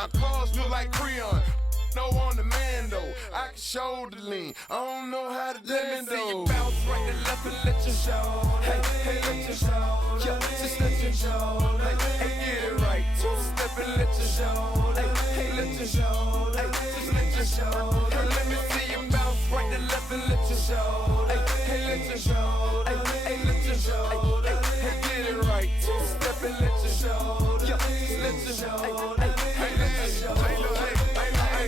Our cars look like Creon. No on the man though. I can shoulder lean. I don't know how to dance though. Let me see you bounce right and left and let your show. Hey, let your show. Yeah, just let your show. Hey, get it right. Two-step and let your show. Hey, let your show. Hey, just let your show. Hey, let me see you bounce right and left and let your show. Hey, let your show. Hey, let your show. Hey, get it right. Two-step and let your show. Yeah, just let your show. Hey, let your show.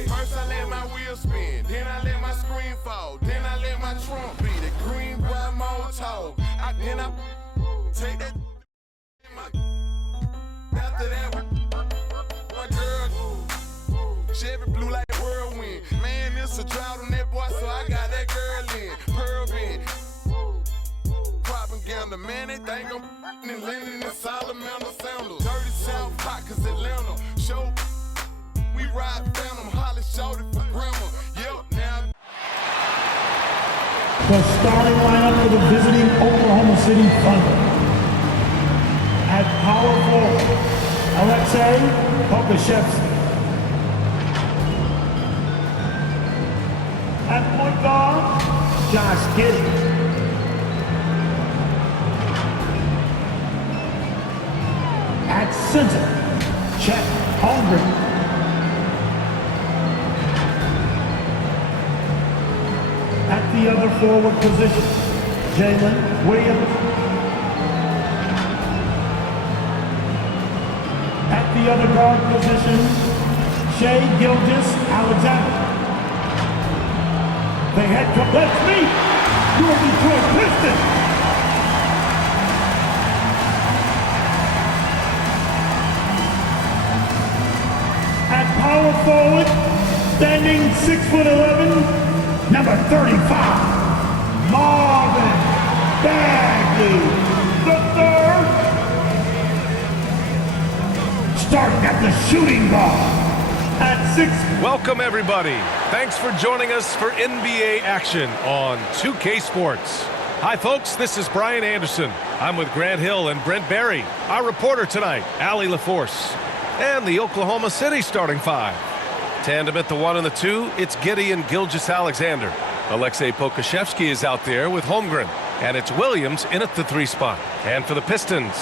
First I let my wheel spin, then I let my screen fall, then I let my trunk be the green boy motor. Then I take that after that my girl Chevy blue like a whirlwind. Man, it's a drought on that boy, so I got that girl in Pearl Bend. Propaganda, man, they think I'm in Lennon and Solomon sandals. Dirty South hot cause Atlanta show. We ride Phantom, Holly shouted for grandma. Yep, now. The starting lineup for the visiting Oklahoma City Thunder. At power forward, Alexei Pokashevsky. At point guard, Josh Giddey. At center, Chet Holmgren. At the other forward position, Jalen Williams. At the other guard position, Shai Gilgeous-Alexander. The head coach, that's me, your Detroit Pistons. At power forward, standing 6'11", number 35, Marvin Bagley III. Starting at the shooting guard at 6. Welcome, everybody. Thanks for joining us for NBA action on 2K Sports. Hi, folks. This is Brian Anderson. I'm with Grant Hill and Brent Barry. Our reporter tonight, Allie LaForce. And the Oklahoma City starting five. Tandem at the 1 and the 2, it's Giddey and Gilgeous-Alexander. Alexei Pokashevsky is out there with Holmgren. And it's Williams in at the 3 spot. And for the Pistons,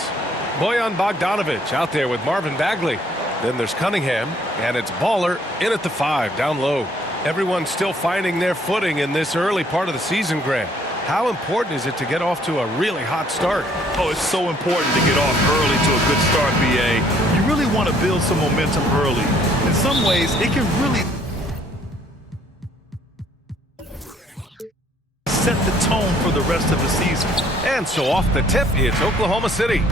Bojan Bogdanovic out there with Marvin Bagley. Then there's Cunningham, and it's Baller in at the 5, down low. Everyone's still finding their footing in this early part of the season, Grant. How important is it to get off to a really hot start? Oh, it's so important to get off early to a good start, BA. You really want to build some momentum early. In some ways, it can really set the tone for the rest of the season. And so off the tip, it's Oklahoma City.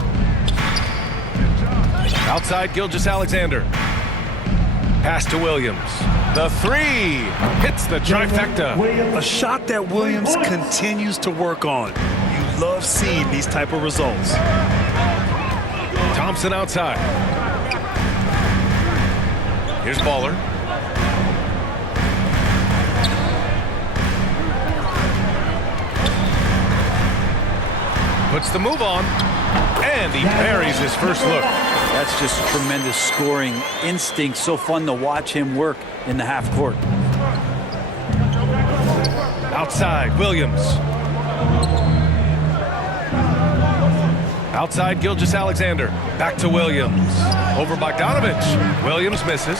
Outside, Gilgeous-Alexander. Pass to Williams. The 3 hits the trifecta. A shot that Williams continues to work on. You love seeing these type of results. Thompson outside. Here's Baller. Puts the move on. And he parries his first look. That's just tremendous scoring instinct. So fun to watch him work in the half court. Outside, Williams. Outside, Gilgeous-Alexander. Back to Williams. Over Bogdanovic. Williams misses.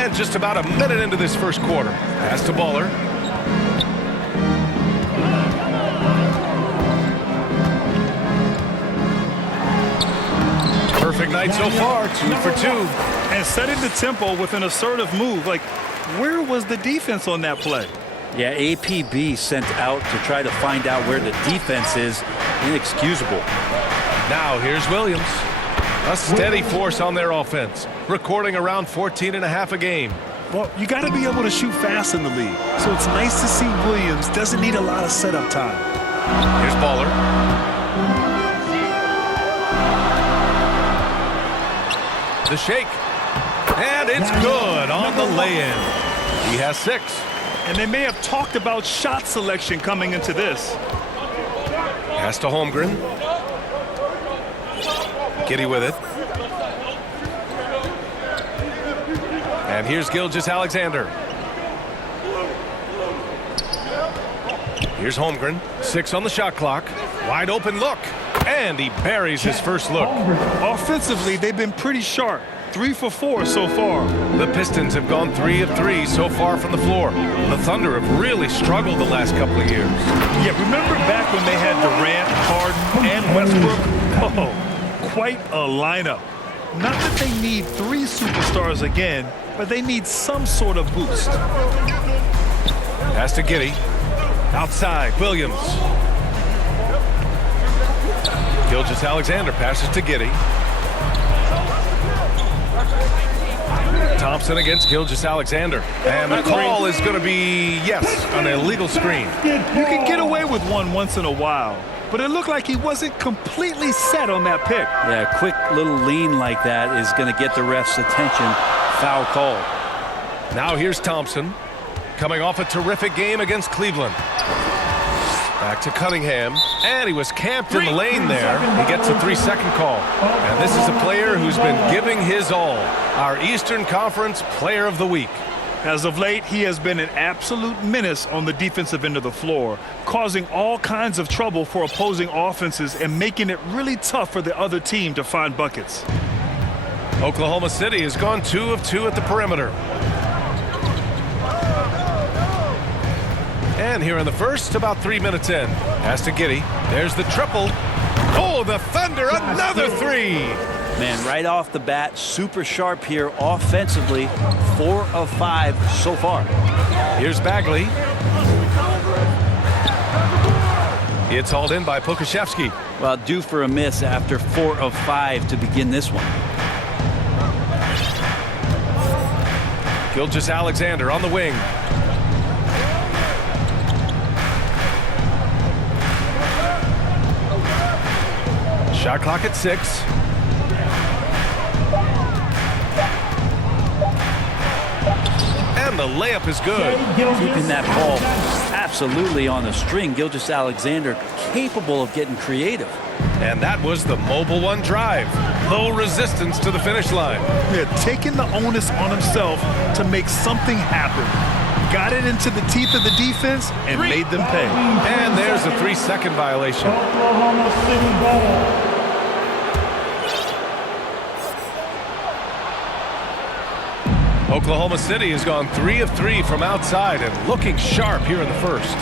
And just about a minute into this first quarter. Pass to Baller. Perfect night so far, 2 for 2. And setting the tempo with an assertive move. Like, where was the defense on that play? Yeah, APB sent out to try to find out where the defense is. Inexcusable. Now here's Williams. A steady force on their offense, recording around 14.5 a game. Well, you got to be able to shoot fast in the league. So it's nice to see Williams doesn't need a lot of setup time. Here's Baller. The shake. And it's good on the lay-in. He has 6. And they may have talked about shot selection coming into this. Pass to Holmgren. Giddey with it. And here's Gilgeous-Alexander. Here's Holmgren. 6 on the shot clock. Wide open look. And he buries his first look. Offensively, they've been pretty sharp. 3 for 4 so far. The Pistons have gone 3 of 3 so far from the floor. The Thunder have really struggled the last couple of years. Yeah, remember back when they had Durant, Harden, and Westbrook? Oh, quite a lineup. Not that they need 3 superstars again, but they need some sort of boost. Pass to Giddey. Outside, Williams. Gilgeous-Alexander passes to Giddey. Thompson against Gilgeous-Alexander. And the call is going to be, yes, an illegal screen. You can get away with one once in a while, but it looked like he wasn't completely set on that pick. Yeah, a quick little lean like that is going to get the ref's attention. Foul call. Now here's Thompson, coming off a terrific game against Cleveland. Back to Cunningham, and he was camped in the lane there. He gets a 3-second call. And this is a player who's been giving his all. Our Eastern Conference Player of the Week. As of late, he has been an absolute menace on the defensive end of the floor, causing all kinds of trouble for opposing offenses and making it really tough for the other team to find buckets. Oklahoma City has gone 2 of 2 at the perimeter. And here in the first, about 3 minutes in. Pass to Giddey. There's the triple. Oh, the Thunder, another 3. Man, right off the bat, super sharp here offensively. 4 of 5 so far. Here's Bagley. It's hauled in by Pokashevsky. Well, due for a miss after 4 of 5 to begin this one. Gilgeous-Alexander on the wing. Shot clock at 6. And the layup is good. Keeping that ball absolutely on the string. Gilgeous-Alexander capable of getting creative. And that was the mobile one drive. Low resistance to the finish line. Yeah, taking the onus on himself to make something happen. Got it into the teeth of the defense and made them pay. And there's a 3-second violation. Oklahoma City ball. Oklahoma City has gone 3 of 3 from outside and looking sharp here in the first.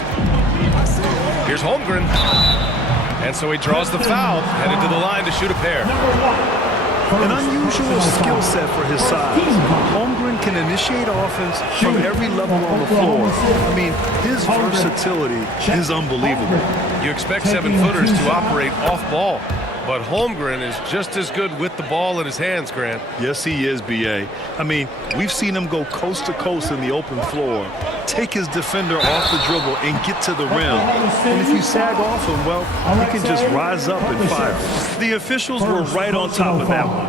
Here's Holmgren. And so he draws the foul, headed to the line to shoot a pair. An unusual skill set for his size. Holmgren can initiate offense from every level on the floor. I mean, his versatility is unbelievable. You expect 7-footers to operate off ball, but Holmgren is just as good with the ball in his hands, Grant. Yes, he is, B.A. I mean, we've seen him go coast to coast in the open floor, take his defender off the dribble and get to the rim. And if you sag off him, well, he can just rise up and fire. The officials were right on top of that one.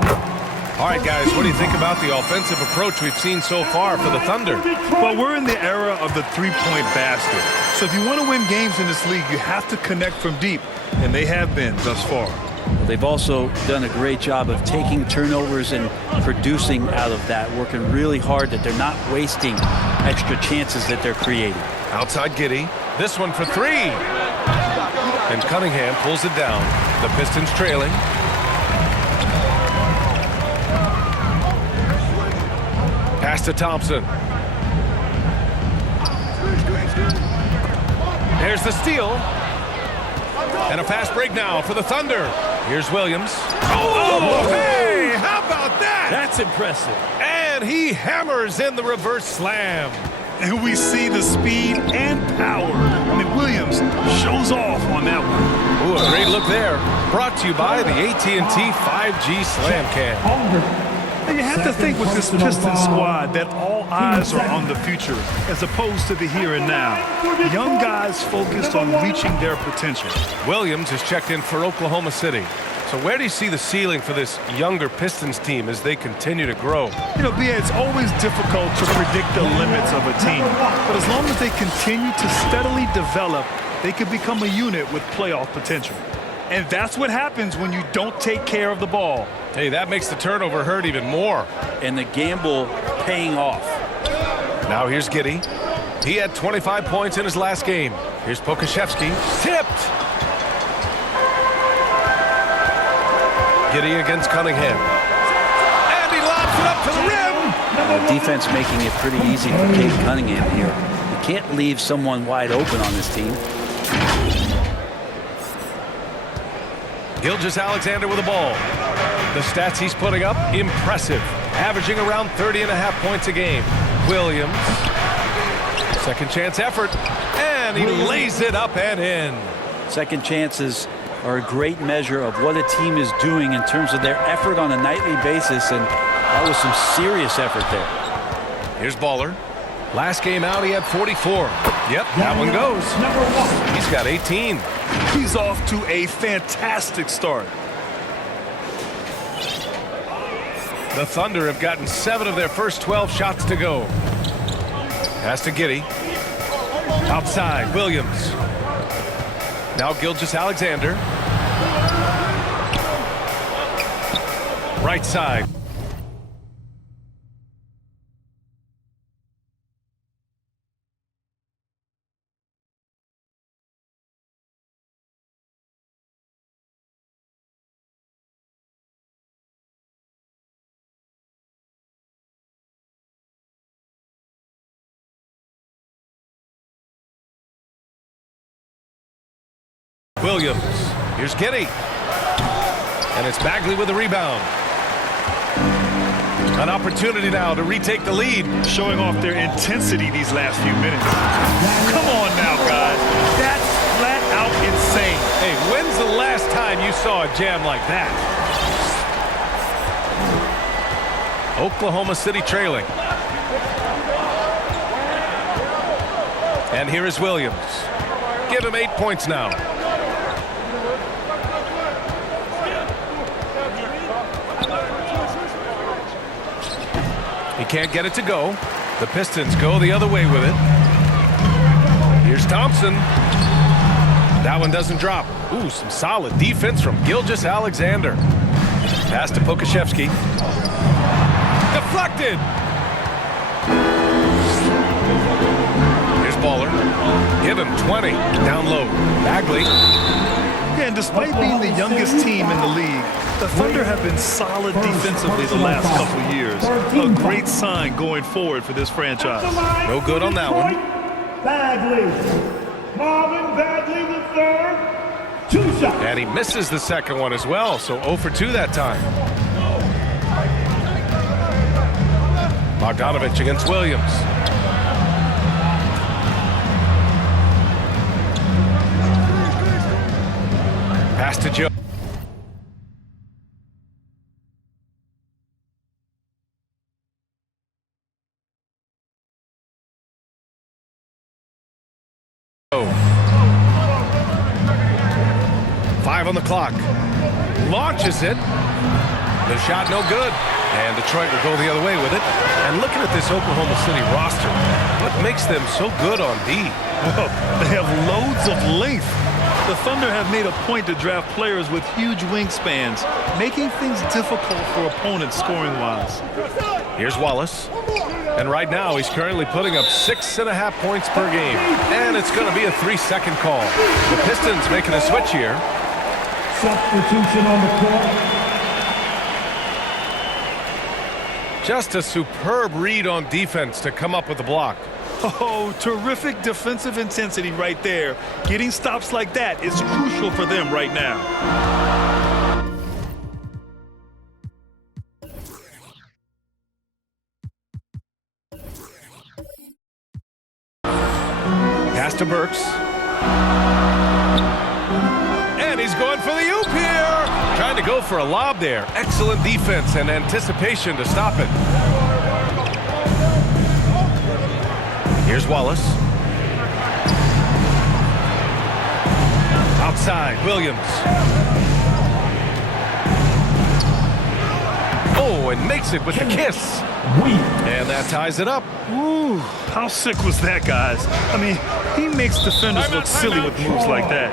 All right, guys, what do you think about the offensive approach we've seen so far for the Thunder? Well, we're in the era of the three-point basket. So if you want to win games in this league, you have to connect from deep, and they have been thus far. They've also done a great job of taking turnovers and producing out of that, working really hard that they're not wasting extra chances that they're creating. Outside Giddey. This one for 3. And Cunningham pulls it down. The Pistons trailing. Pass to Thompson. There's the steal. And a fast break now for the Thunder. Here's Williams. Oh, hey, how about that? That's impressive. And he hammers in the reverse slam. And we see the speed and power. I mean, Williams shows off on that one. Ooh, a great look there. Brought to you by the AT&T 5G Slam Cam. And you have to think with this Pistons squad that all eyes are on the future as opposed to the here and now. Young guys focused on reaching their potential. Williams has checked in for Oklahoma City. So where do you see the ceiling for this younger Pistons team as they continue to grow? You know, B.A., it's always difficult to predict the limits of a team. But as long as they continue to steadily develop, they could become a unit with playoff potential. And that's what happens when you don't take care of the ball. Hey, that makes the turnover hurt even more. And the gamble paying off. Now here's Giddey. He had 25 points in his last game. Here's Pokashevsky. Tipped. Giddey against Cunningham. And he lobs it up to the rim. The defense making it pretty easy for Cade Cunningham here. You can't leave someone wide open on this team. Gilgeous-Alexander with the ball. The stats he's putting up, impressive. Averaging around 30.5 points a game. Williams. Second chance effort. And he lays it up and in. Second chances are a great measure of what a team is doing in terms of their effort on a nightly basis, and that was some serious effort there. Here's Baller. Last game out, he had 44. Yep, that one goes. He's got 18. He's off to a fantastic start. The Thunder have gotten 7 of their first 12 shots to go. Pass to Giddey. Outside, Williams. Now Gilgeous-Alexander. Right side. Williams. Here's Giddey. And it's Bagley with the rebound. An opportunity now to retake the lead. Showing off their intensity these last few minutes. Come on now, guys. That's flat out insane. Hey, when's the last time you saw a jam like that? Oklahoma City trailing. And here is Williams. Give him 8 points now. He can't get it to go. The Pistons go the other way with it. Here's Thompson. That one doesn't drop. Ooh, some solid defense from Gilgeous-Alexander. Pass to Pokashevsky. Deflected. Here's Baller. Give him 20. Down low. Bagley. Yeah, and despite being the youngest team in the league, the Thunder have been solid defensively the last couple of years. A great sign going forward for this franchise. No good on that one. Bagley. Marvin Bagley the third. 2 shots. And he misses the second one as well, so 0 for 2 that time. Bogdanovich against Williams. Pass to Joe. Five on the clock. Launches it. The shot no good. And Detroit will go the other way with it. And looking at this Oklahoma City roster, what makes them so good on D? Well, they have loads of length. The Thunder have made a point to draft players with huge wingspans, making things difficult for opponents scoring-wise. Here's Wallace. And right now, he's currently putting up 6.5 points per game. And it's going to be a 3-second call. The Pistons making a switch here. Substitution on the court. Just a superb read on defense to come up with the block. Oh, terrific defensive intensity right there. Getting stops like that is crucial for them right now. Pass to Burks. And he's going for the oop here. Trying to go for a lob there. Excellent defense and anticipation to stop it. Here's Wallace. Outside, Williams. Oh, and makes it with the kiss. And that ties it up. Ooh, how sick was that, guys? I mean, he makes defenders look silly with moves like that.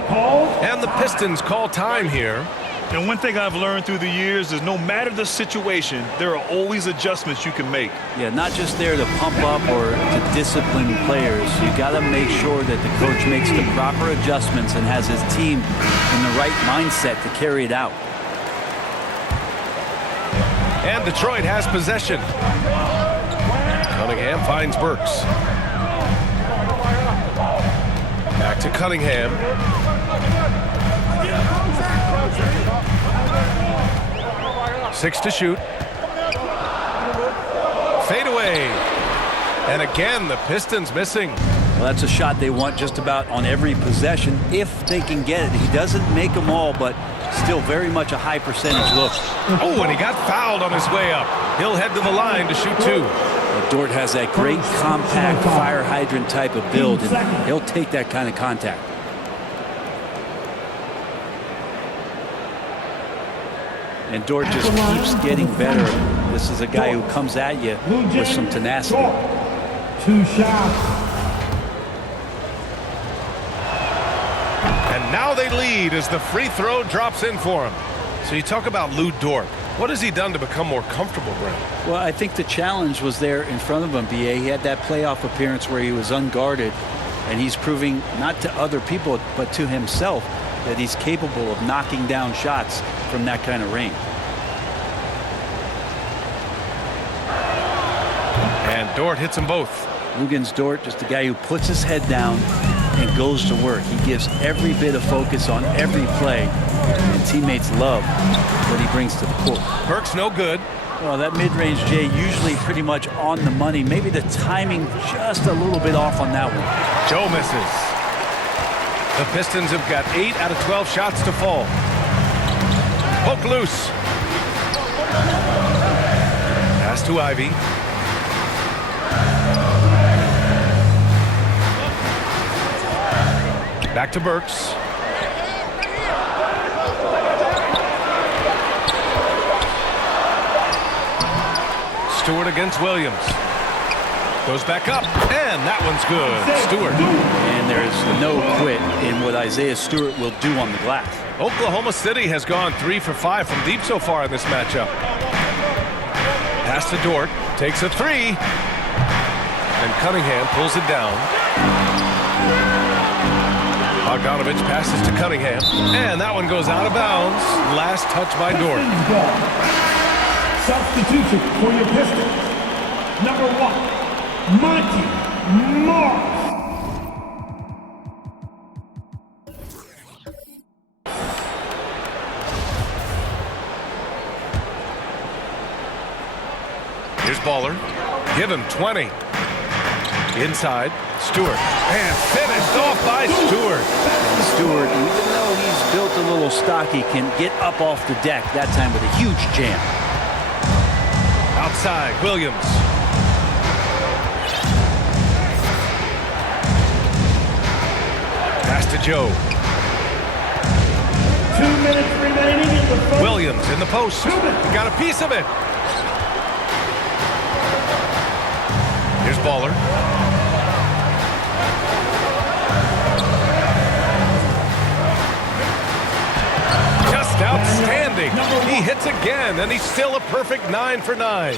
And the Pistons call time here. And one thing I've learned through the years is no matter the situation, there are always adjustments you can make. Yeah, not just there to pump up or to discipline players. You got to make sure that the coach makes the proper adjustments and has his team in the right mindset to carry it out. And Detroit has possession. Cunningham finds Burks. Back to Cunningham. 6 to shoot. Fade away. And again, the Pistons missing. Well, that's a shot they want just about on every possession if they can get it. He doesn't make them all, but still very much a high percentage look. Oh, and he got fouled on his way up. He'll head to the line to shoot 2. Well, Dort has that great compact fire hydrant type of build, and he'll take that kind of contact. And Dort just keeps getting better. This is a guy who comes at you with some tenacity. 2 shots. And now they lead as the free throw drops in for him. So you talk about Lou Dort. What has he done to become more comfortable, Brent? Well, I think the challenge was there in front of him, B.A. He had that playoff appearance where he was unguarded, and he's proving not to other people but to himself that he's capable of knocking down shots from that kind of range. And Dort hits them both. Luguentz Dort, just a guy who puts his head down and goes to work. He gives every bit of focus on every play, and teammates love what he brings to the court. Burks no good. Well, that mid-range, Jay, usually pretty much on the money. Maybe the timing just a little bit off on that one. Joe misses. The Pistons have got 8 out of 12 shots to fall. Poke loose. Pass to Ivy. Back to Burks. Stewart against Williams. Goes back up, and that one's good. Stewart. And there's no quit in what Isaiah Stewart will do on the glass. Oklahoma City has gone 3 for 5 from deep so far in this matchup. Pass to Dort. Takes a 3. And Cunningham pulls it down. Bogdanovich passes to Cunningham. And that one goes out of bounds. Last touch by Dort. Substitution for your Pistons. Number 1, Monty Morris. Here's Baller. Give him 20. Inside, Stewart. And finished off by Stewart. And Stewart, even though he's built a little stocky, can get up off the deck, that time with a huge jam. Outside, Williams. Pass to Joe. 2 minutes remaining in the first. Williams in the post. He got a piece of it. Here's Baller. Just outstanding. He hits again, and he's still a perfect 9 for 9.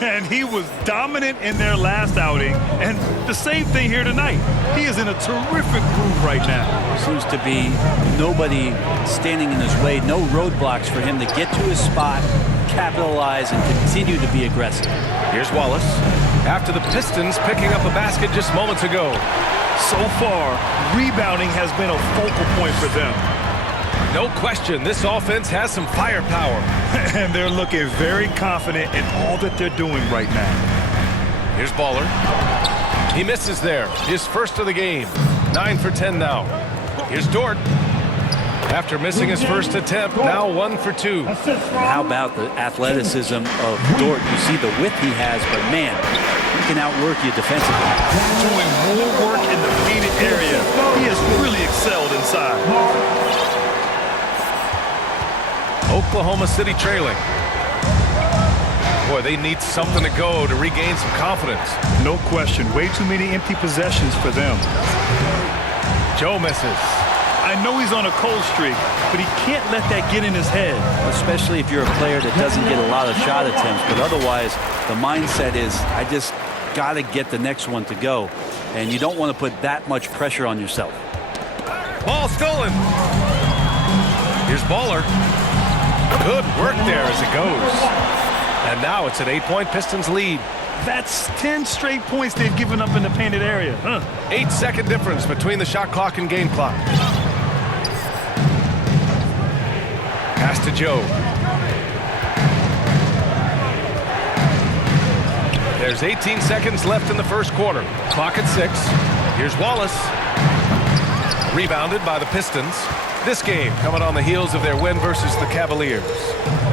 And he was dominant in their last outing, and the same thing here tonight. He is in a terrific groove right now. Seems to be nobody standing in his way, no roadblocks for him to get to his spot, capitalize, and continue to be aggressive. Here's Wallace. After the Pistons picking up a basket just moments ago. So far, rebounding has been a focal point for them. No question, this offense has some firepower. And they're looking very confident in all that they're doing right now. Here's Baller. He misses there. His first of the game. 9 for 10 now. Here's Dort. After missing his first attempt, now 1 for 2. How about the athleticism of Dort? You see the width he has, but man, he can outwork you defensively. Doing more work in the painted area. He has really excelled inside. Oklahoma City trailing. Boy, they need something to go to regain some confidence. No question. Way too many empty possessions for them. Joe misses. I know he's on a cold streak, but he can't let that get in his head. Especially if you're a player that doesn't get a lot of shot attempts. But otherwise, the mindset is, I just got to get the next one to go. And you don't want to put that much pressure on yourself. Ball stolen. Here's Baller. Good work there as it goes. And now it's an 8-point Pistons lead. That's 10 straight points they've given up in the painted area. 8-second difference between the shot clock and game clock. Pass to Joe. There's 18 seconds left in the first quarter. Clock at 6. Here's Wallace. Rebounded by the Pistons. This game coming on the heels of their win versus the Cavaliers.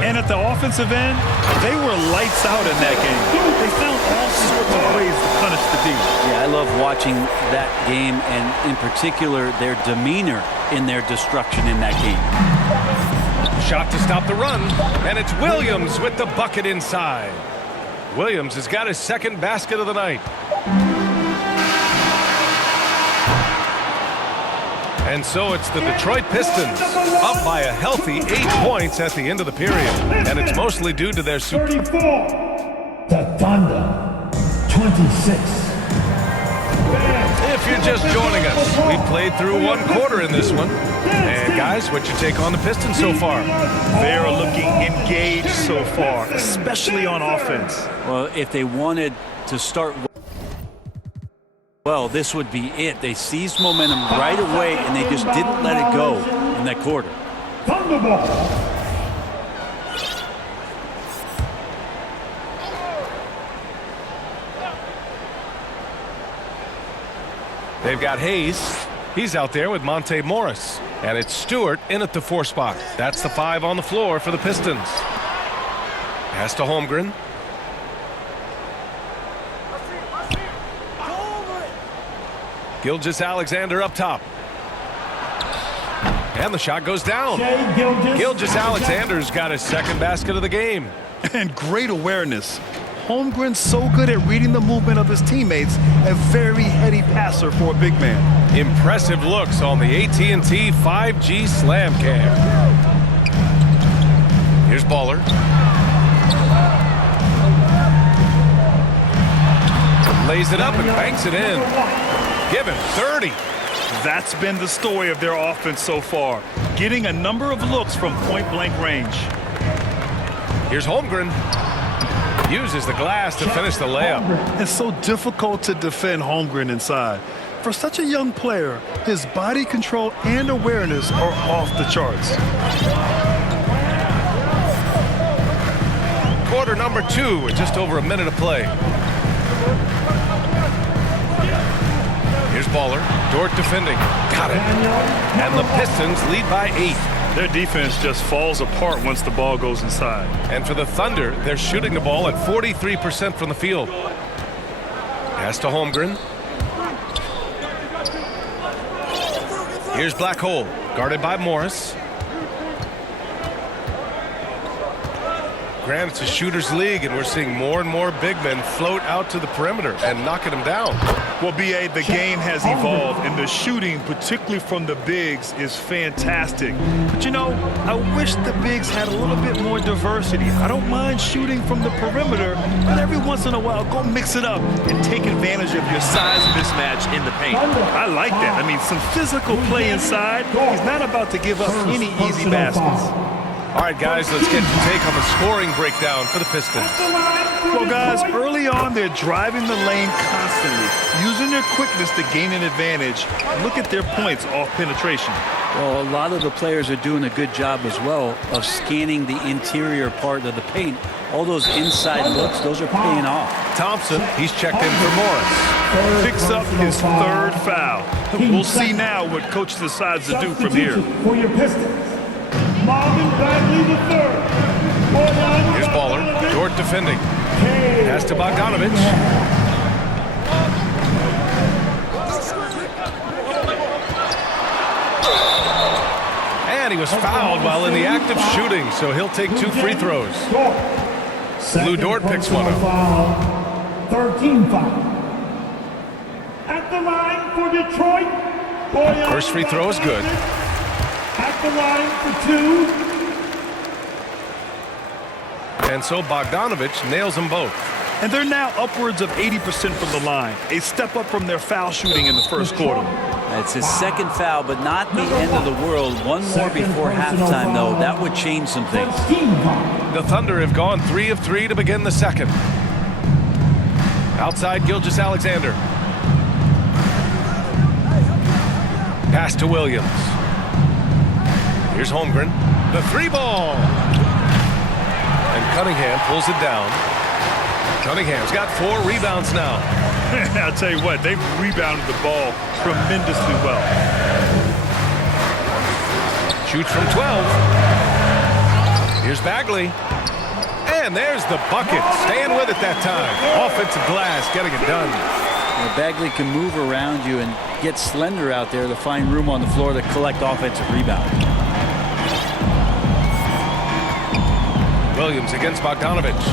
And at the offensive end, they were lights out in that game. They found all sorts of ways to punish the D. Yeah, I love watching that game, and in particular, their demeanor in their destruction in that game. Shot to stop the run, and it's Williams with the bucket inside. Williams has got his second basket of the night. And so it's the Detroit Pistons up by a healthy 8 points at the end of the period. And it's mostly due to their 34. The Thunder. 26. If you're just joining us, we played through one quarter in this one. And guys, what's your take on the Pistons so far? They are looking engaged so far, especially on offense. Well, if they wanted to start well, this would be it. They seized momentum right away, and they just didn't let it go in that quarter. Thunderball. They've got Hayes. He's out there with Monte Morris. And it's Stewart in at the 4 spot. That's the 5 on the floor for the Pistons. Pass to Holmgren. Gilgeous-Alexander up top. And the shot goes down. Gilgeous-Alexander's got his second basket of the game. And great awareness. Holmgren's so good at reading the movement of his teammates, a very heady passer for a big man. Impressive looks on the AT&T 5G Slam Cam. Here's Baller. Lays it up and banks it in. Give him 30. That's been the story of their offense so far, getting a number of looks from point-blank range. Here's Holmgren. Uses the glass to finish the layup. It's so difficult to defend Holmgren inside. For such a young player, his body control and awareness are off the charts. Quarter number 2 with just over a minute of play. Here's Baller. Dort defending. Got it. And the Pistons lead by 8. Their defense just falls apart once the ball goes inside. And for the Thunder, they're shooting the ball at 43% from the field. Pass to Holmgren. Here's Black Hole, guarded by Morris. Grant, it's a shooter's league, and we're seeing more and more big men float out to the perimeter and knocking them down. Well, B.A., the game has evolved, and the shooting, particularly from the bigs, is fantastic. But, you know, I wish the bigs had a little bit more diversity. I don't mind shooting from the perimeter, but every once in a while, go mix it up and take advantage of your size mismatch in the paint. I like that. I mean, some physical play inside. He's not about to give up any easy baskets. All right, guys, let's get your take on the scoring breakdown for the Pistons. Well, guys, early on, they're driving the lane constantly, using their quickness to gain an advantage. Look at their points off penetration. Well, a lot of the players are doing a good job as well of scanning the interior part of the paint. All those inside looks, those are paying off. Thompson, he's checked in for Morris. Picks up his 3rd foul. We'll see now what coach decides to do from here. For your Pistons, Marvin Bagley III. Here's Baller. Dort defending. Pass to Bogdanovich. And he was fouled while in the act of shooting, so he'll take 2 free throws. Lou Dort picks one up. Foul, 13 foul. At the line for Detroit. Boyan First free throw is good. At the line for 2. And so Bogdanovich nails them both. And they're now upwards of 80% from the line, a step up from their foul shooting in the first quarter. It's his second foul, but not the end of the world. One more before halftime, though. That would change some things. The Thunder have gone 3 of 3 to begin the second. Outside Gilgeous-Alexander. Pass to Williams. Here's Holmgren. The 3-ball. And Cunningham pulls it down. Cunningham's got 4 rebounds now. I'll tell you what, they've rebounded the ball tremendously well. Shoots from 12. Here's Bagley. And there's the bucket. Staying with it that time. Offensive glass getting it done. Well, Bagley can move around you and get slender out there to find room on the floor to collect offensive rebound. Williams against Bogdanovich.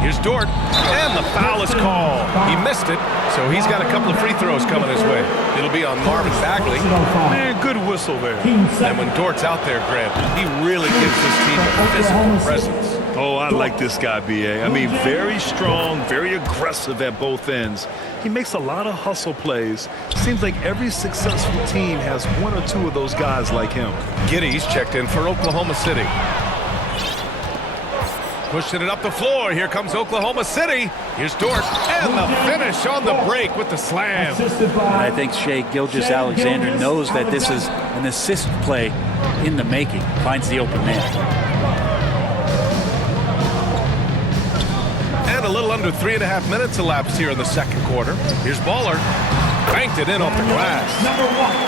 Here's Dort, and the foul is called. He missed it, so he's got a couple of free throws coming his way. It'll be on Marvin Bagley. Man, good whistle there. And when Dort's out there, Grant, he really gives his team a physical presence. Oh, I like this guy, B.A. I mean, very strong, very aggressive at both ends. He makes a lot of hustle plays. Seems like every successful team has 1 or 2 of those guys like him. Giddey's checked in for Oklahoma City. Pushing it up the floor. Here comes Oklahoma City. Here's Dort. And the finish on the break with the slam. And I think Shai Gilgeous-Alexander knows that this is an assist play in the making. Finds the open man. And a little under 3.5 minutes elapsed here in the second quarter. Here's Baller. Banked it in off the glass.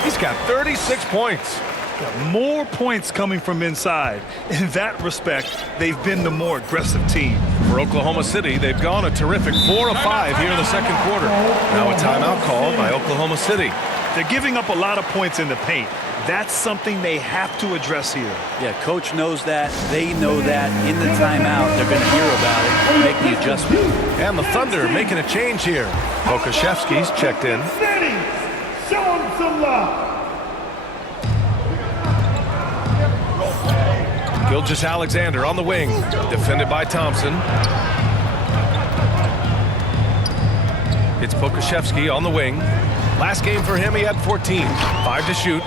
He's got 36 points. More points coming from inside. In that respect, they've been the more aggressive team. For Oklahoma City, they've gone a terrific 4 of 5 here in the second quarter. Now a timeout called by Oklahoma City. They're giving up a lot of points in the paint. That's something they have to address here. Yeah, coach knows that. They know that. In the timeout, they're going to hear about it and make the adjustment. And the Thunder making a change here. Pokashevsky's checked in. Show him some love. Gilgeous-Alexander on the wing, defended by Thompson. It's Pokashevsky on the wing. Last game for him, he had 14. 5 to shoot.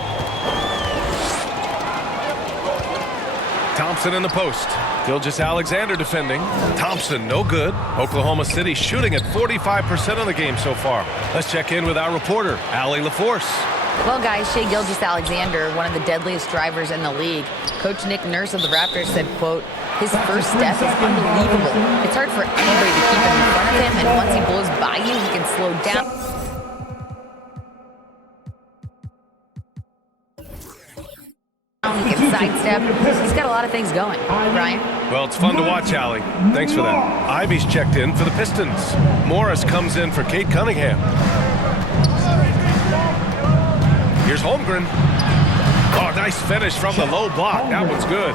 Thompson in the post. Gilgeous-Alexander defending. Thompson, no good. Oklahoma City shooting at 45% of the game so far. Let's check in with our reporter, Allie LaForce. Well, guys, Shai Gilgeous-Alexander, one of the deadliest drivers in the league. Coach Nick Nurse of the Raptors said, quote, his first step is unbelievable. It's hard for anybody to keep him in front of him, and once he blows by you, he can slow down. He can sidestep. He's got a lot of things going. Brian? Well, it's fun to watch, Allie. Thanks for that. Ivy's checked in for the Pistons. Morris comes in for Cade Cunningham. Here's Holmgren. Oh, nice finish from the low block. That one's good.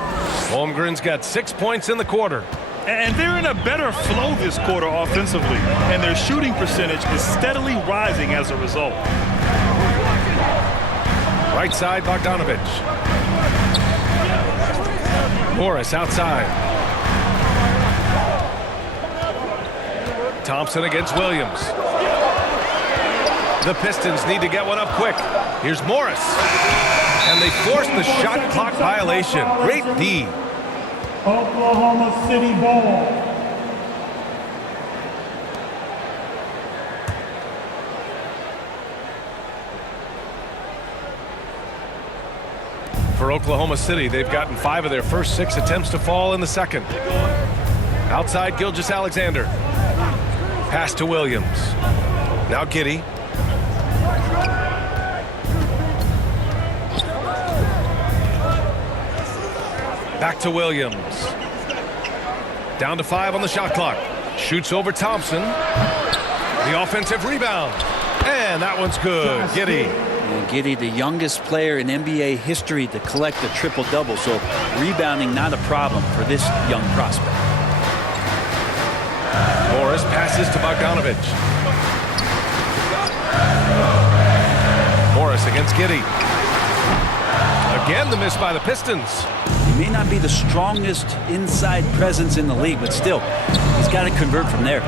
Holmgren's got 6 points in the quarter. And they're in a better flow this quarter offensively. And their shooting percentage is steadily rising as a result. Right side, Bogdanovich. Morris outside. Thompson against Williams. The Pistons need to get one up quick. Here's Morris. And they force the shot clock violation. Great D. Oklahoma City ball. For Oklahoma City, they've gotten 5 of their first 6 attempts to fall in the second. Outside, Gilgeous-Alexander. Pass to Williams. Now Giddey. Back to Williams. Down to 5 on the shot clock. Shoots over Thompson. The offensive rebound. And that one's good. Giddey. And Giddey, the youngest player in NBA history to collect a triple-double, so rebounding not a problem for this young prospect. Passes to Bogdanovich. Morris against Giddey. Again, the miss by the Pistons. He may not be the strongest inside presence in the league, but still, he's got to convert from there.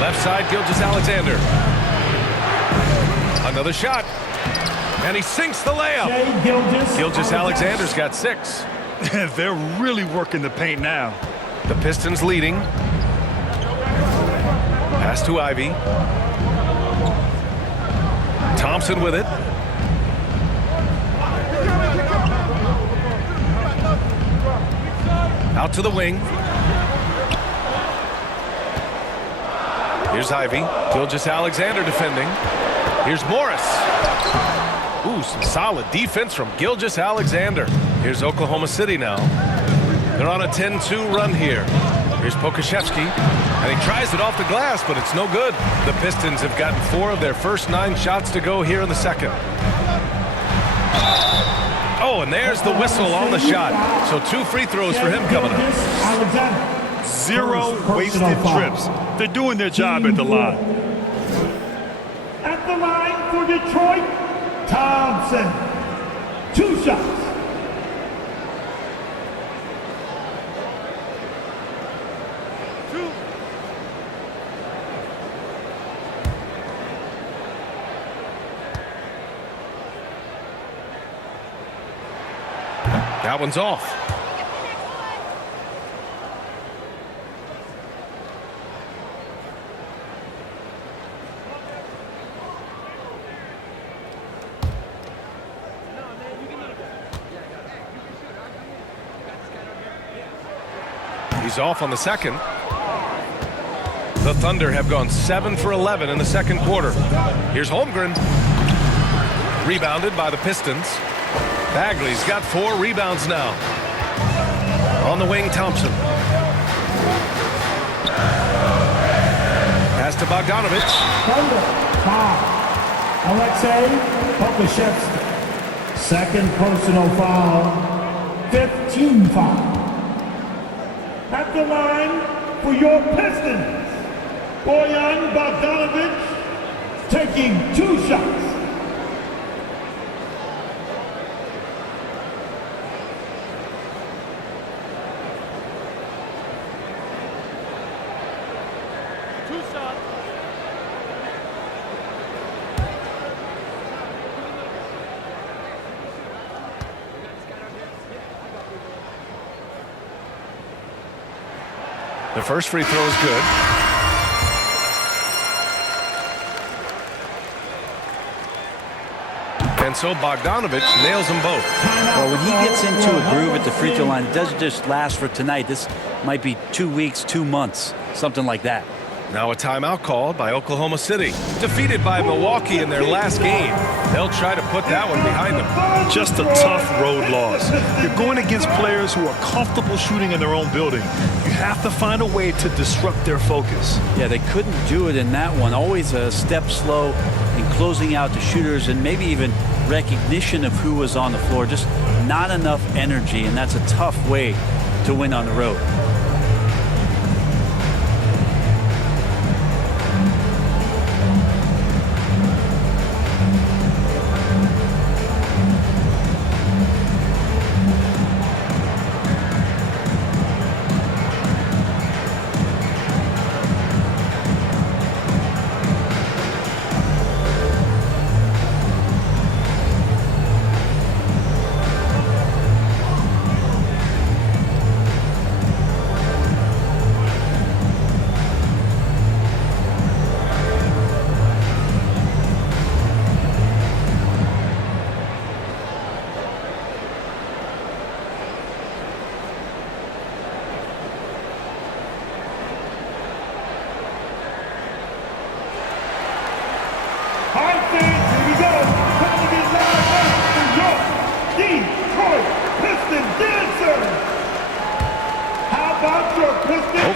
Left side, Gilgeous-Alexander. Another shot. And he sinks the layup. Gilgeous-Alexander's got 6. They're really working the paint now. The Pistons leading. Pass to Ivy. Thompson with it. Out to the wing. Here's Ivy. Gilgeous-Alexander defending. Here's Morris. Ooh, some solid defense from Gilgeous-Alexander. Here's Oklahoma City now. They're on a 10-2 run here. Here's Pokusevski, and he tries it off the glass, but it's no good. The Pistons have gotten 4 of their first 9 shots to go here in the second. Oh, and there's the whistle on the shot. So 2 free throws for him coming up. 0 wasted trips. They're doing their job at the line. At the line for Detroit, Thompson. 2 shots. That one's off. He's off on the second. The Thunder have gone 7 for 11 in the second quarter. Here's Holmgren. Rebounded by the Pistons. Bagley's got 4 rebounds now. On the wing, Thompson. Pass to Bogdanovich. Thunder, foul. Alexei Pokusevski. Second personal foul. 15 foul. At the line for your Pistons, Bojan Bogdanovich taking 2 shots. The first free throw is good. And so Bogdanovich nails them both. Well, when he gets into a groove at the free throw line, it doesn't just last for tonight. This might be 2 weeks, 2 months, something like that. Now a timeout called by Oklahoma City. Defeated by Milwaukee in their last game. They'll try to put that one behind them. Just a tough road loss. You're going against players who are comfortable shooting in their own building. You have to find a way to disrupt their focus. Yeah, they couldn't do it in that one. Always a step slow in closing out the shooters and maybe even recognition of who was on the floor. Just not enough energy, and that's a tough way to win on the road.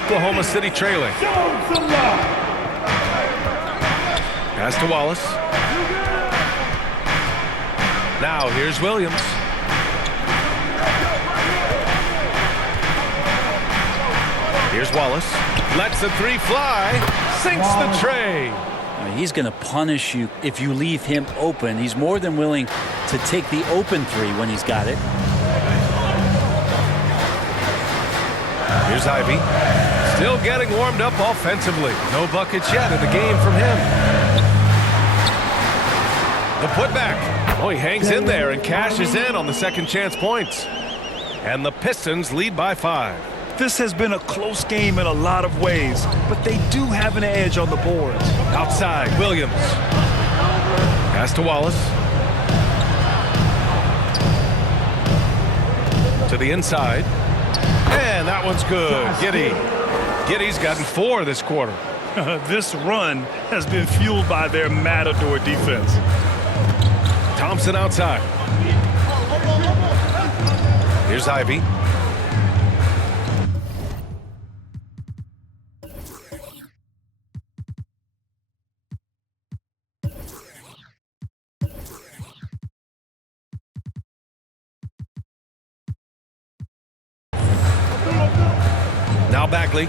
Oklahoma City trailing. Pass to Wallace. Now here's Williams. Here's Wallace. Lets the three fly. Sinks the tray. He's going to punish you if you leave him open. He's more than willing to take the open three when he's got it. Here's Ivy. Still getting warmed up offensively. No buckets yet in the game from him. The putback. Oh, he hangs in there and cashes in on the second chance points. And the Pistons lead by 5. This has been a close game in a lot of ways, but they do have an edge on the boards. Outside, Williams. Pass to Wallace. To the inside. And that one's good. Giddy's gotten 4 this quarter. This run has been fueled by their Matador defense. Thompson outside. Here's Ivy. Now Bagley.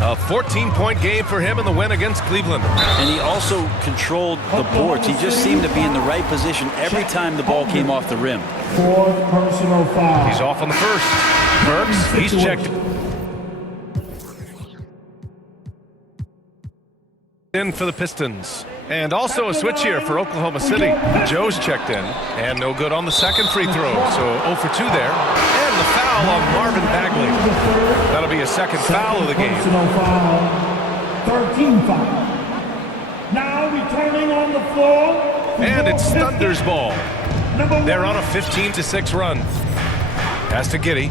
A 14-point game for him in the win against Cleveland. And he also controlled the boards. He just seemed to be in the right position every time the ball came off the rim. 4th personal foul. He's off on the first. Burks, he's checked in for the Pistons. And also a switch here for Oklahoma City. Joe's checked in. And no good on the second free throw. So 0 for 2 there. And the foul on Marvin Bagley. That'll be a second foul of the game. Personal foul. 13 foul. Now returning on the floor. And it's Thunder's ball. They're on a 15-6 run. Pass to Giddey.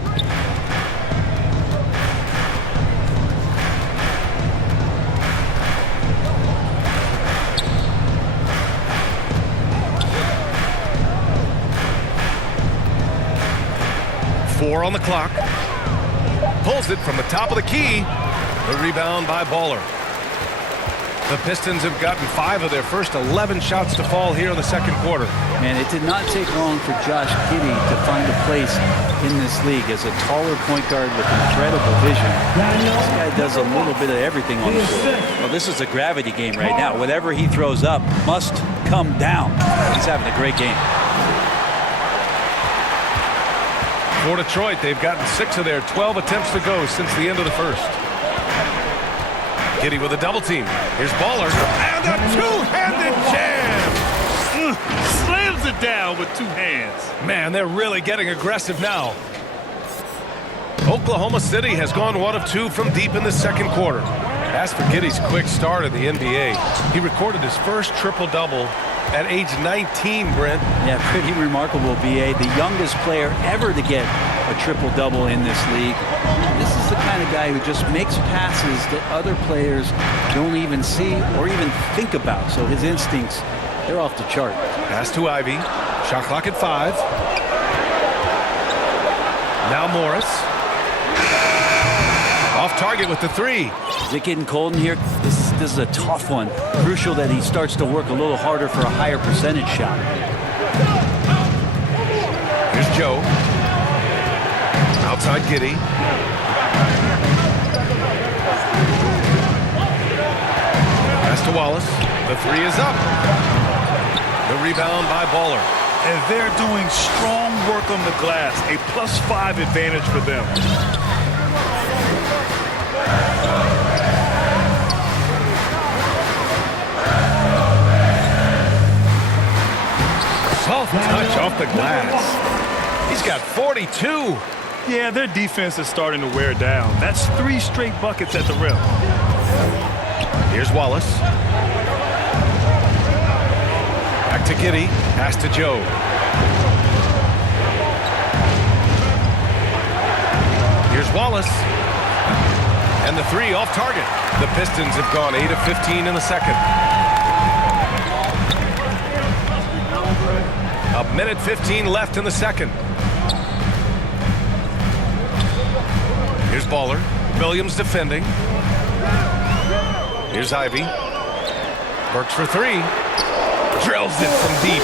Four on the clock. Pulls it from the top of the key. The rebound by Baller. The Pistons have gotten 5 of their first 11 shots to fall here in the second quarter. And it did not take long for Josh Giddey to find a place in this league as a taller point guard with incredible vision. This guy does a little bit of everything on the floor. Well, this is a gravity game right now. Whatever he throws up must come down. He's having a great game. For Detroit, they've gotten 6 of their 12 attempts to go since the end of the first. Giddey with a double team. Here's Baller. And a two-handed jam! Slams it down with 2 hands. Man, they're really getting aggressive now. Oklahoma City has gone 1 of 2 from deep in the second quarter. As for Giddey's quick start in the NBA, he recorded his first triple-double at age 19, Brent. Yeah, pretty remarkable, B.A. The youngest player ever to get a triple-double in this league. This is the kind of guy who just makes passes that other players don't even see or even think about. So his instincts, they're off the chart. Pass to Ivy. Shot clock at 5. Now Morris. Off target with the 3. Is it getting cold in here? This is a tough one. Crucial that he starts to work a little harder for a higher percentage shot. Here's Joe. Outside Giddey. Pass to Wallace. The 3 is up. The rebound by Baller. And they're doing strong work on the glass. A +5 advantage for them. Soft touch off the glass. He's got 42. Yeah, their defense is starting to wear down. That's 3 straight buckets at the rim. Here's Wallace. Back to Giddey. Pass to Joe. Here's Wallace. And the 3 off target. The Pistons have gone 8 of 15 in the second. A minute 15 left in the second. Here's Baller. Williams defending. Here's Ivy. Works for 3. Drills it from deep.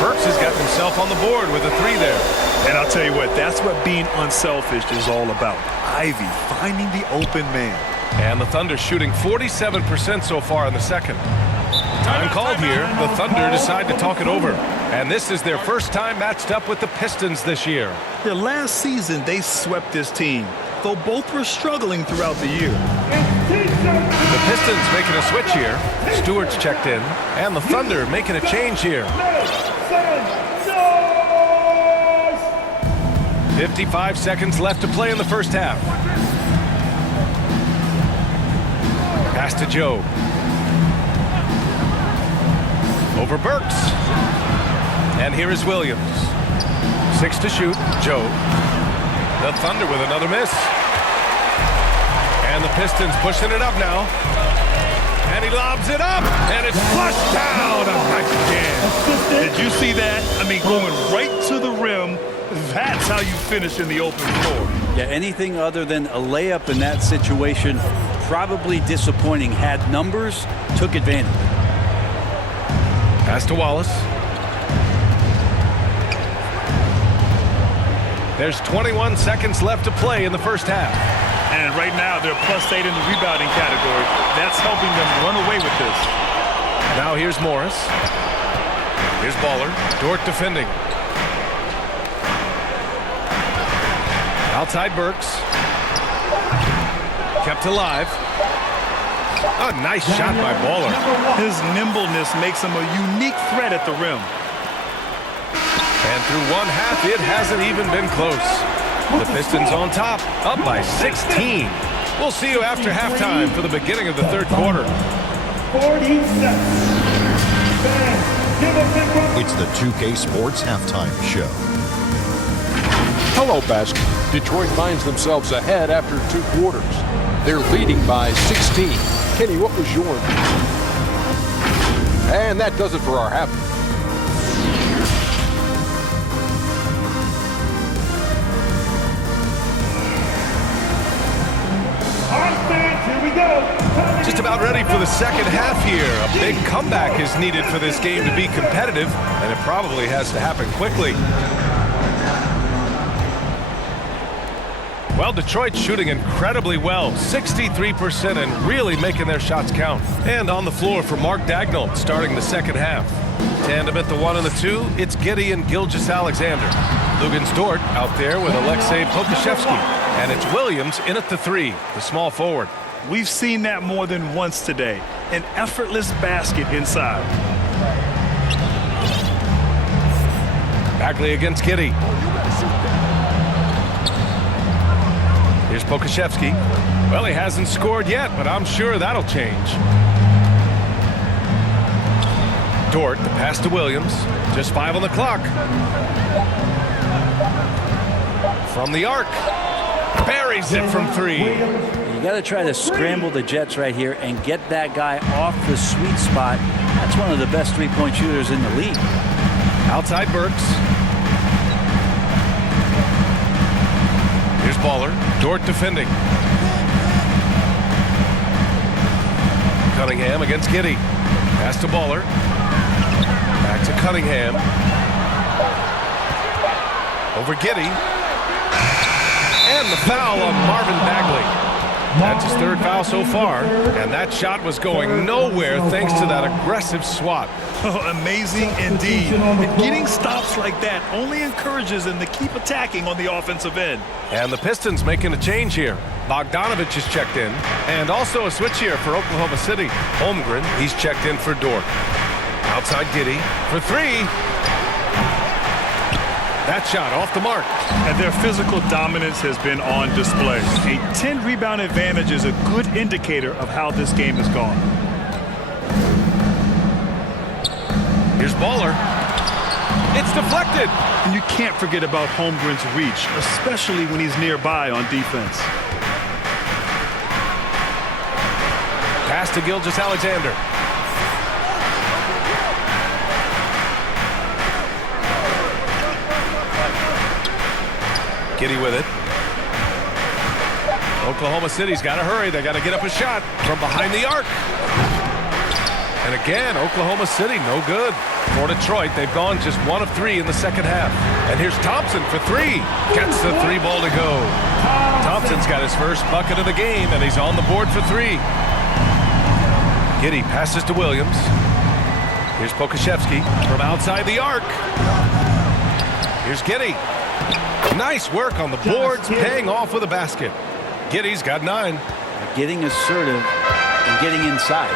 Burks has got himself on the board with a 3 there. And I'll tell you what, that's what being unselfish is all about. Ivy finding the open man. And the Thunder shooting 47% so far in the second. Time called here. The Thunder decide to talk it over. And this is their first time matched up with the Pistons this year. The last season, they swept this team, though both were struggling throughout the year. The Pistons making a switch here. Stewart's checked in. And the Thunder making a change here. 55 seconds left to play in the first half. Pass to Joe. Over Burks. And here is Williams. 6 to shoot. Joe. The Thunder with another miss. And the Pistons pushing it up now. And he lobs it up. And it's flushed down. A nice jam. Did you see that? I mean, going right to the rim. That's how you finish in the open floor. Yeah, anything other than a layup in that situation, probably disappointing. Had numbers, took advantage. Pass to Wallace. There's 21 seconds left to play in the first half. And right now, they're +8 in the rebounding category. That's helping them run away with this. Now here's Morris. Here's Baller. Dort defending. Outside Burks. Kept alive. A nice shot by Baller. His nimbleness makes him a unique threat at the rim. And through one half, it hasn't even been close. The Pistons on top, up by 16. We'll see you after halftime for the beginning of the third quarter. 40 seconds. It's the 2K Sports Halftime Show. Hello, basket. Detroit finds themselves ahead after 2 quarters. They're leading by 16. Kenny, what was your view? And that does it for our half. All right, fans, here we go. Just about ready for the second half here. A big comeback is needed for this game to be competitive, and it probably has to happen quickly. Well, Detroit's shooting incredibly well, 63%, and really making their shots count. And on the floor for Mark Dagnall, starting the second half. Tandem at the 1 and the 2, it's Giddey and Gilgeous-Alexander. Lugans Dort out there with Alexei Pokusevski. And it's Williams in at the 3, the small forward. We've seen that more than once today. An effortless basket inside. Bagley against Giddey. Here's Pokusevski. Well, he hasn't scored yet, but I'm sure that'll change. Dort, the pass to Williams. Just 5 on the clock. From the arc. Buries it from 3. You got to try to scramble the Jets right here and get that guy off the sweet spot. That's one of the best three-point shooters in the league. Outside Burks. Here's Baller. Dort defending. Cunningham against Giddey. Pass to Baller. Back to Cunningham. Over Giddey. And the foul on Marvin Bagley. That's his 3rd foul so far, and that shot was going nowhere thanks to that aggressive swat. Oh, amazing indeed. And getting stops like that only encourages them to keep attacking on the offensive end. And the Pistons making a change here. Bogdanovich is checked in, and also a switch here for Oklahoma City. Holmgren, he's checked in for Dort. Outside Giddey for 3. That shot off the mark. And their physical dominance has been on display. A 10-rebound advantage is a good indicator of how this game has gone. Here's Baller. It's deflected. And you can't forget about Holmgren's reach, especially when he's nearby on defense. Pass to Gilgeous-Alexander. Giddey with it. Oklahoma City's got to hurry. They got to get up a shot from behind the arc. And again, Oklahoma City, no good. For Detroit, they've gone just 1 of 3 in the second half. And here's Thompson for 3. Gets the 3-ball to go. Thompson's got his first bucket of the game, and he's on the board for 3. Giddey passes to Williams. Here's Pokashevsky from outside the arc. Here's Giddey. Nice work on the boards, paying off with a basket. Giddey's got 9. Getting assertive and getting inside.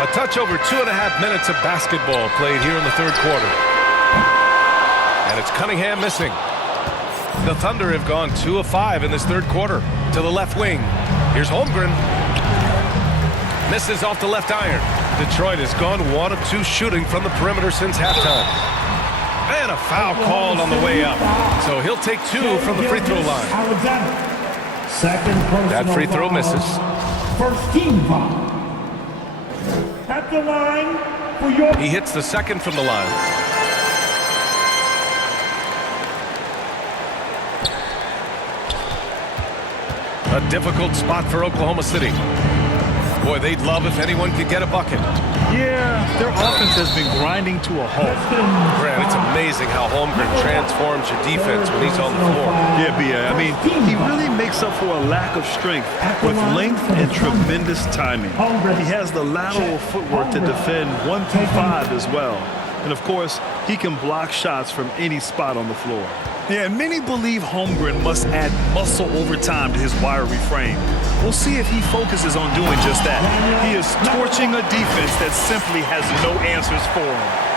A touch over 2.5 minutes of basketball played here in the third quarter. And it's Cunningham missing. The Thunder have gone 2 of 5 in this third quarter. To the left wing. Here's Holmgren. Misses off the left iron. Detroit has gone 1 of 2 shooting from the perimeter since halftime. And a foul called on the way up. So he'll take 2 from the free throw line. That free throw misses. First team foul. At the line for your... He hits the second from the line. A difficult spot for Oklahoma City. Boy, they'd love if anyone could get a bucket. Yeah, their offense has been grinding to a halt. Grant, it's amazing how Holmgren transforms your defense when he's on the floor. Yeah, B.A. I mean, he really makes up for a lack of strength with length and tremendous timing. He has the lateral footwork to defend 1 through 5 as well. And, of course, he can block shots from any spot on the floor. Yeah, and many believe Holmgren must add muscle over time to his wiry frame. We'll see if he focuses on doing just that. He is torching a defense that simply has no answers for him.